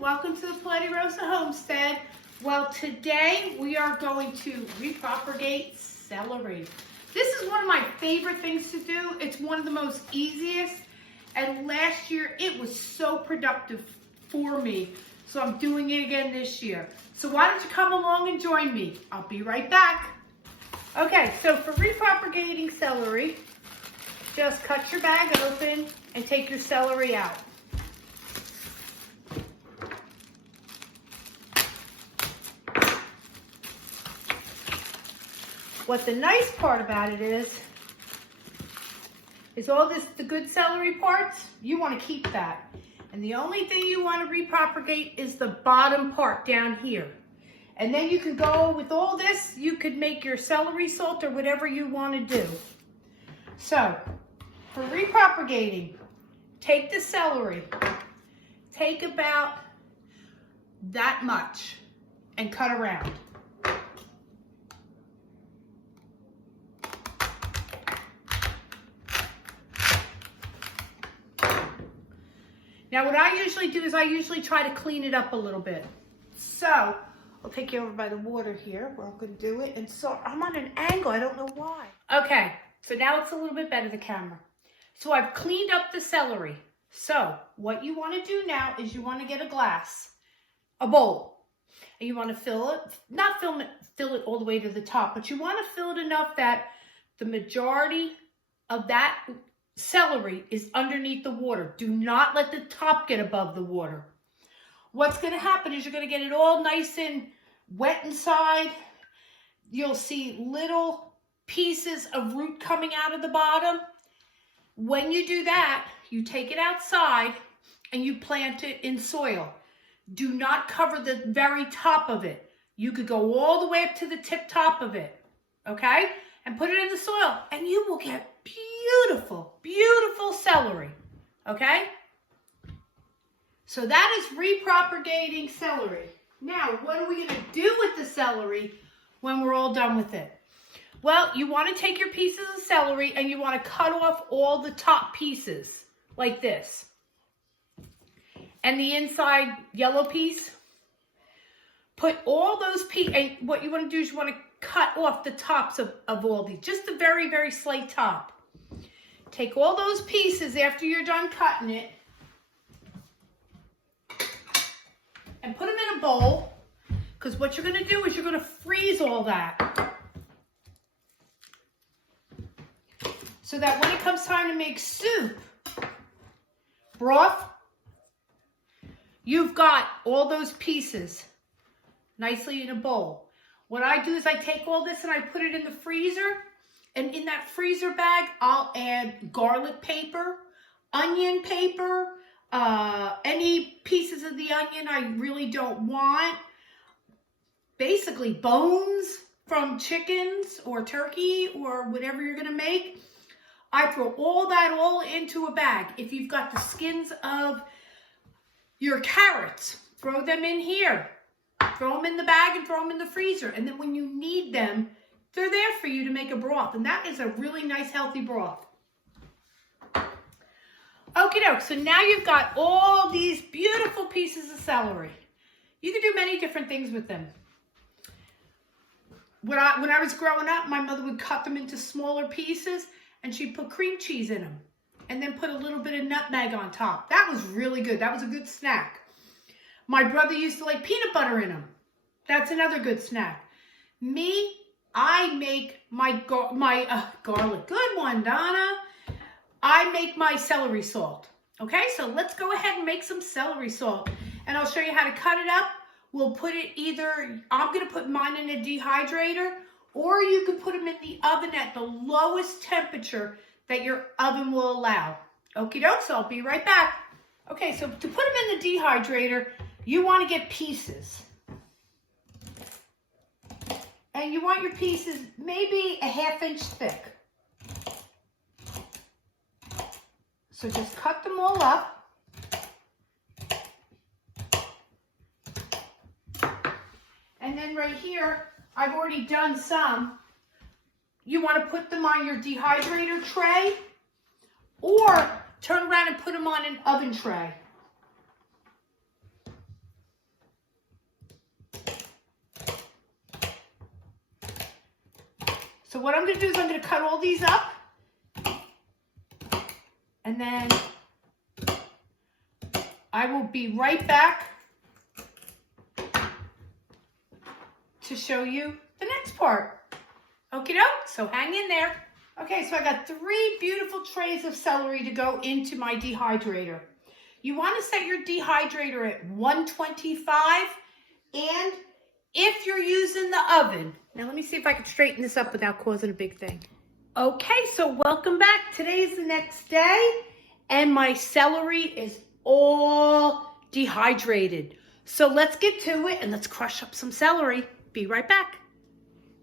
Welcome to the Paletti Rosa Homestead. Well, today we are going to repropagate celery. This is one of my favorite things to do. It's one of the most easiest, and last year it was so productive for me. So I'm doing it again this year. So why don't you come along and join me? I'll be right back. Okay, so for repropagating celery, just cut your bag open and take your celery out. What the nice part about it is all this, the good celery parts, you want to keep that. And the only thing you want to repropagate is the bottom part down here. And then you can go with all this, you could make your celery salt or whatever you want to do. So, for repropagating, take the celery, take about that much and cut around. Now what I usually do is I usually try to clean it up a little bit. So, I'll take you over by the water here where I'm going to do it. And so I'm on an angle, I don't know why. Okay, so now it's a little bit better, the camera. So I've cleaned up the celery. So what you want to do now is you want to get a glass, a bowl. And you want to fill it, not fill it all the way to the top, but you want to fill it enough that the majority of that celery is underneath the water. Do not let the top get above the water. What's going to happen is you're going to get it all nice and wet inside. You'll see little pieces of root coming out of the bottom. When you do that, you take it outside and you plant it in soil. Do not cover the very top of it. You could go all the way up to the tip top of it, okay? And put it in the soil and you will get beautiful, beautiful celery, okay? So that is repropagating celery. Now, what are we going to do with the celery when we're all done with it? Well, you want to take your pieces of celery and you want to cut off all the top pieces like this. And the inside yellow piece, put all those pieces, and what you want to do is you want to cut off the tops of all these, just the very, very slight top. Take all those pieces after you're done cutting it and put them in a bowl, because what you're going to do is you're going to freeze all that so that when it comes time to make soup, broth, you've got all those pieces nicely in a bowl. What I do is I take all this and I put it in the freezer, and in that freezer bag, I'll add garlic paper, onion paper, any pieces of the onion I really don't want, basically bones from chickens or turkey or whatever you're gonna make. I throw all that into a bag. If you've got the skins of your carrots, throw them in here. Throw them in the bag and throw them in the freezer. And then when you need them, they're there for you to make a broth. And that is a really nice, healthy broth. Okie doke, so now you've got all these beautiful pieces of celery. You can do many different things with them. When I was growing up, my mother would cut them into smaller pieces and she'd put cream cheese in them and then put a little bit of nutmeg on top. That was really good. That was a good snack. My brother used to like peanut butter in them. That's another good snack. Me, I make my garlic. Good one, Donna. I make my celery salt. Okay, so let's go ahead and make some celery salt. And I'll show you how to cut it up. We'll put it either, I'm going to put mine in a dehydrator, or you can put them in the oven at the lowest temperature that your oven will allow. Okie doke, so I'll be right back. Okay, so to put them in the dehydrator, you want to get pieces. And you want your pieces maybe a 1/2 inch thick. So just cut them all up. And then right here, I've already done some. You want to put them on your dehydrator tray or turn around and put them on an oven tray. So what I'm going to do is I'm going to cut all these up. And then I will be right back to show you the next part. Okie doke, so hang in there. Okay, so I got 3 beautiful trays of celery to go into my dehydrator. You want to set your dehydrator at 125, and if you're using the oven, now let me see if I can straighten this up without causing a big thing. Okay, so welcome back. Today's the next day, and my celery is all dehydrated. So let's get to it, and let's crush up some celery. Be right back.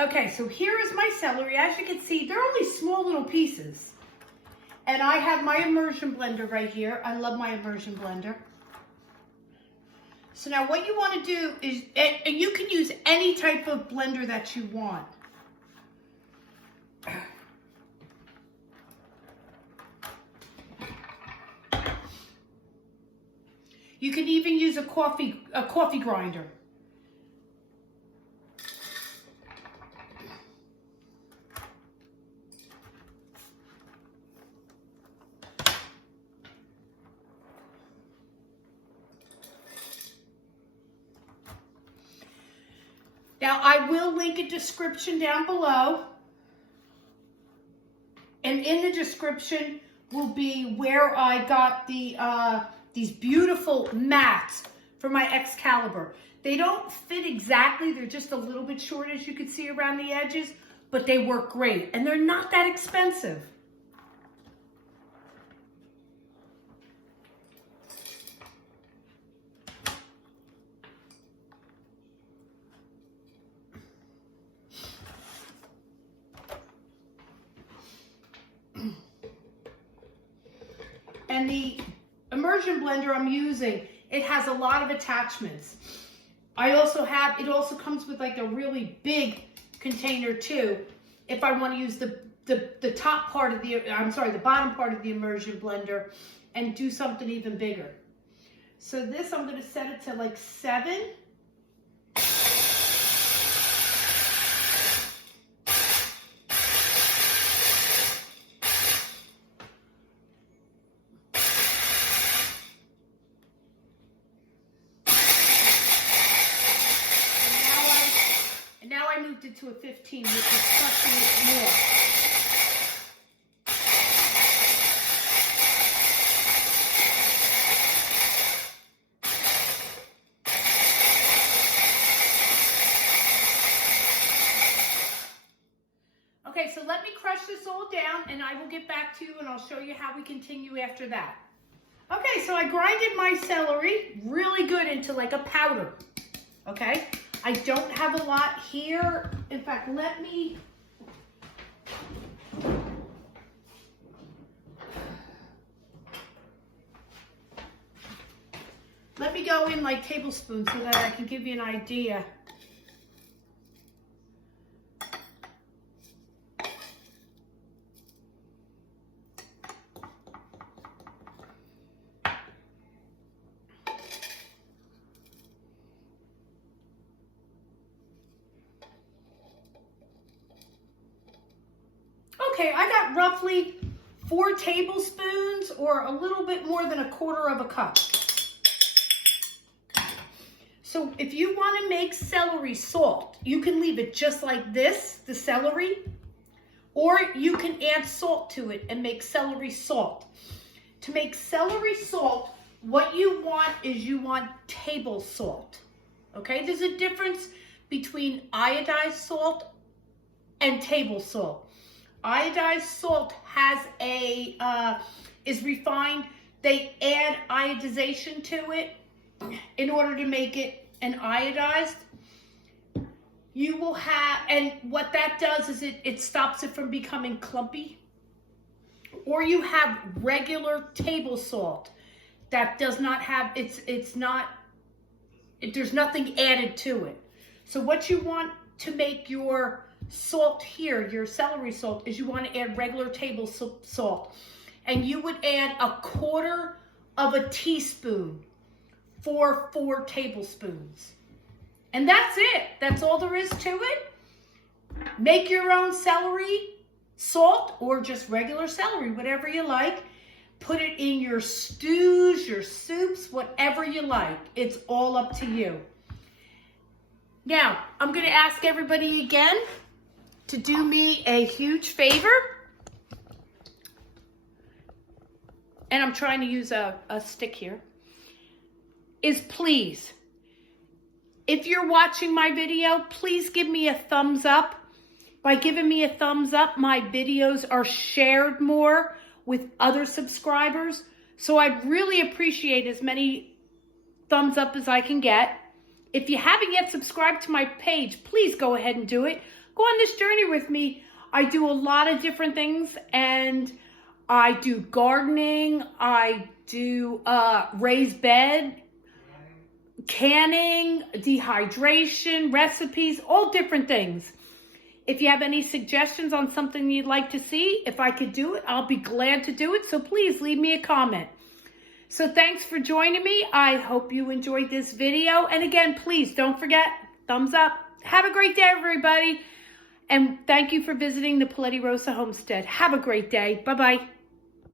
Okay, so here is my celery. As you can see, they're only small little pieces. And I have my Immersion blender right here. I love my Immersion blender. So now what you want to do is, and you can use any type of blender that you want. You can even use a coffee grinder. Now, I will link a description down below, and in the description will be where I got these beautiful mats for my Excalibur. They don't fit exactly, they're just a little bit short as you can see around the edges, but they work great, and they're not that expensive. And the Immersion blender I'm using, it has a lot of attachments. I also have, it also comes with like a really big container too, if I want to use the top part of the, the bottom part of the Immersion blender and do something even bigger. So this, I'm going to set it to like 7. I moved it to a 15, which is crushing it more. Okay, so let me crush this all down, and I will get back to you, and I'll show you how we continue after that. Okay, so I grinded my celery really good into like a powder, okay? I don't have a lot here. In fact, let me go in like tablespoons so that I can give you an idea. Okay, I got roughly 4 tablespoons, or a little bit more than 1/4 cup. So if you want to make celery salt, you can leave it just like this, the celery, or you can add salt to it and make celery salt. To make celery salt, what you want is you want table salt. Okay, there's a difference between iodized salt and table salt. Iodized salt has is refined. They add iodization to it in order to make it an iodized. You will have, and what that does is it stops it from becoming clumpy. Or you have regular table salt that does not have, there's nothing added to it. So what you want to make your salt here, your celery salt, is you want to add regular table salt. And you would add 1/4 teaspoon for 4 tablespoons. And that's it. That's all there is to it. Make your own celery salt or just regular celery, whatever you like. Put it in your stews, your soups, whatever you like. It's all up to you. Now, I'm going to ask everybody again to do me a huge favor. And I'm trying to use a stick here. Is please, if you're watching my video, please give me a thumbs up. By giving me a thumbs up, my videos are shared more with other subscribers. So I really appreciate as many thumbs up as I can get. If you haven't yet subscribed to my page, please go ahead and do it. Go on this journey with me. I do a lot of different things, and I do gardening, I do raised bed, canning, dehydration, recipes, all different things. If you have any suggestions on something you'd like to see, if I could do it, I'll be glad to do it. So please leave me a comment. So thanks for joining me. I hope you enjoyed this video. And again, please don't forget, thumbs up. Have a great day, everybody. And thank you for visiting the Paletti Rosa Homestead. Have a great day. Bye-bye.